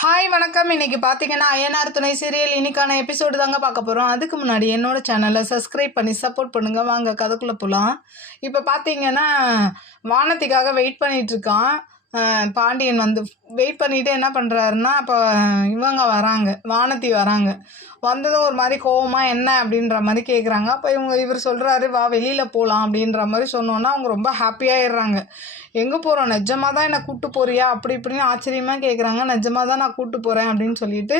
Hi வணக்கம். இன்னைக்கு பார்த்தீங்கன்னா ஐயனார் துணை சீரியல் இன்னைக்கான எபிசோடு தாங்க பார்க்க போகிறோம். அதுக்கு முன்னாடி என்னோட சேனலை சப்ஸ்கிரைப் பண்ணி சப்போர்ட் பண்ணுங்க. வாங்க கதைக்குள்ளே போகலாம். இப்போ பார்த்தீங்கன்னா வானத்திக்காக வெயிட் பண்ணிட்டு இருக்கான். பாண்டியன் வந்து வெயிட் பண்ணிட்டு என்ன பண்ணுறாருன்னா, அப்போ இவங்க வராங்க, வானதி வராங்க. வந்ததும் ஒரு மாதிரி கோவமாக என்ன அப்படின்ற மாதிரி கேட்குறாங்க. அப்போ இவர் சொல்கிறாரு, வா வெளியில் போகலாம் அப்படின்ற மாதிரி சொன்னோன்னா அவங்க ரொம்ப ஹாப்பியாகிடுறாங்க. எங்கே போகிறோம், நிஜமாக தான் என்னை கூப்பிட்டு போறியா அப்படி இப்படின்னு ஆச்சரியமாக கேட்குறாங்க. நிஜமாக தான் நான் கூப்பிட்டு போகிறேன் அப்படின்னு சொல்லிட்டு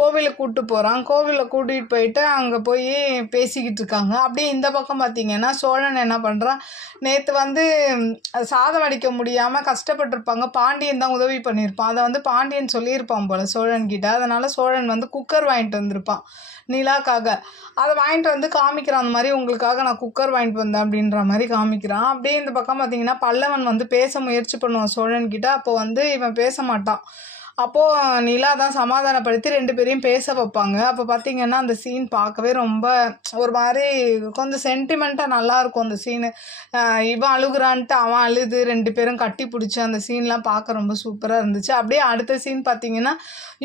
கோவிலுக்கு கூப்பிட்டு போகிறான். கோவிலில் கூட்டிகிட்டு போயிட்டு அங்கே போய் பேசிக்கிட்டு இருக்காங்க. அப்படியே இந்த பக்கம் பார்த்தீங்கன்னா சோழன் என்ன பண்ணுறான், நேற்று வந்து சாதம் வடிக்க முடியாமல் கஷ்டப்பட்டுருப்பாங்க. பாண்டியன் தான் உதவி பண்ணியிருப்பான். அதை வந்து பாண்டியன் சொல்லியிருப்பான் போல் சோழன்கிட்ட. அதனால் சோழன் வந்து குக்கர் வாங்கிட்டு வந்திருப்பான் நிலாக்காக. அதை வாங்கிட்டு வந்து காமிக்கிறான், அந்த மாதிரி உங்களுக்காக நான் குக்கர் வாங்கிட்டு வந்தேன் அப்படின்ற மாதிரி காமிக்கிறான். அப்படியே இந்த பக்கம் பார்த்தீங்கன்னா பல்லவன் வந்து பேச முயற்சி பண்ணுவான் சோழன்கிட்ட. அப்போ வந்து இவன் பேச மாட்டான். அப்போது நிலா தான் சமாதானப்படுத்தி 2 பேரையும் பேச வைப்பாங்க. அப்போ பார்த்திங்கன்னா அந்த சீன் பார்க்கவே ரொம்ப ஒரு மாதிரி கொஞ்சம் சென்டிமெண்ட்டாக நல்லாயிருக்கும் அந்த சீனு. இவன் அழுகுறான்ட்டு அவன் அழுது 2 பேரும் கட்டி பிடிச்சி அந்த சீன்லாம் பார்க்க ரொம்ப சூப்பராக இருந்துச்சு. அப்படியே அடுத்த சீன் பார்த்திங்கன்னா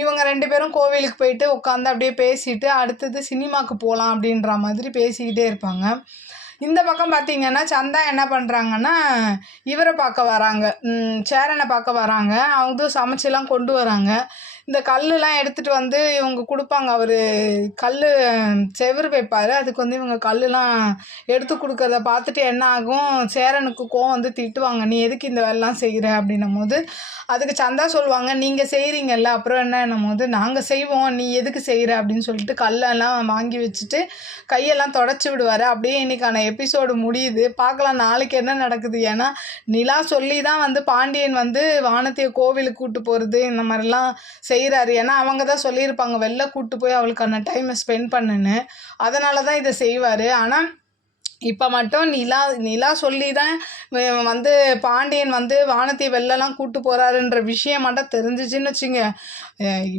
இவங்க 2 பேரும் கோவிலுக்கு போயிட்டு உட்காந்து அப்படியே பேசிட்டு அடுத்தது சினிமாவுக்கு போகலாம் அப்படின்ற மாதிரி பேசிக்கிட்டே இருப்பாங்க. இந்த பக்கம் பார்த்தீங்கன்னா சந்தா என்ன பண்ணுறாங்கன்னா இவரை பார்க்க வராங்க, சேரனை பார்க்க வராங்க. அவங்க சமைச்செல்லாம் கொண்டு வராங்க. இந்த கல்லுலாம் எடுத்துகிட்டு வந்து இவங்க கொடுப்பாங்க. அவர் கல் செவுரு வைப்பார். அதுக்கு வந்து இவங்க கல்லுலாம் எடுத்து கொடுக்கறத பார்த்துட்டு என்ன ஆகும், சேரனுக்கு கோவம் வந்து திட்டுவாங்க, நீ எதுக்கு இந்த வேலைலாம் செய்கிற அப்படின்னும் போது அதுக்கு சந்தா சொல்லுவாங்க, நீங்கள் செய்கிறீங்கல்ல அப்புறம் என்னன்னும் போது நாங்கள் செய்வோம், நீ எதுக்கு செய்கிற அப்படின்னு சொல்லிட்டு கல்லெல்லாம் வாங்கி வச்சுட்டு கையெல்லாம் தொடச்சி விடுவார். அப்படியே இன்றைக்கான எபிசோடு முடியுது. பார்க்கலாம் நாளைக்கு என்ன நடக்குது. ஏன்னா நிலா சொல்லி தான் வந்து பாண்டியன் வந்து வானதியை கோவிலுக்கு கூப்பிட்டு போகிறது இந்த மாதிரிலாம் செய்கிறாரு. ஏன்னா அவங்க தான் சொல்லியிருப்பாங்க வெளில கூப்பிட்டு போய் அவளுக்கான டைமை ஸ்பெண்ட் பண்ணுன்னு. அதனால தான் இதை செய்வார். ஆனால் இப்போ மட்டும் நிலா சொல்லி தான் வந்து பாண்டியன் வந்து வானதியை வெளிலலாம் கூப்பிட்டு போகிறாருன்ற விஷயம் மட்டும் தெரிஞ்சிச்சின்னு வச்சுங்க,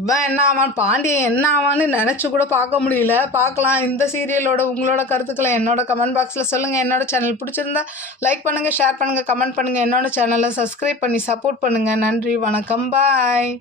இவன் என்ன ஆவான், பாண்டியன் என்ன ஆவான்னு நினச்சி கூட பார்க்க முடியல. பார்க்கலாம். இந்த சீரியலோட உங்களோட கருத்துக்களை என்னோட கமெண்ட் பாக்ஸில் சொல்லுங்கள். என்னோட சேனல் பிடிச்சிருந்தா லைக் பண்ணுங்கள், ஷேர் பண்ணுங்கள், கமெண்ட் பண்ணுங்கள். என்னோட சேனலை சப்ஸ்கிரைப் பண்ணி சப்போர்ட் பண்ணுங்கள். நன்றி, வணக்கம், பாய்.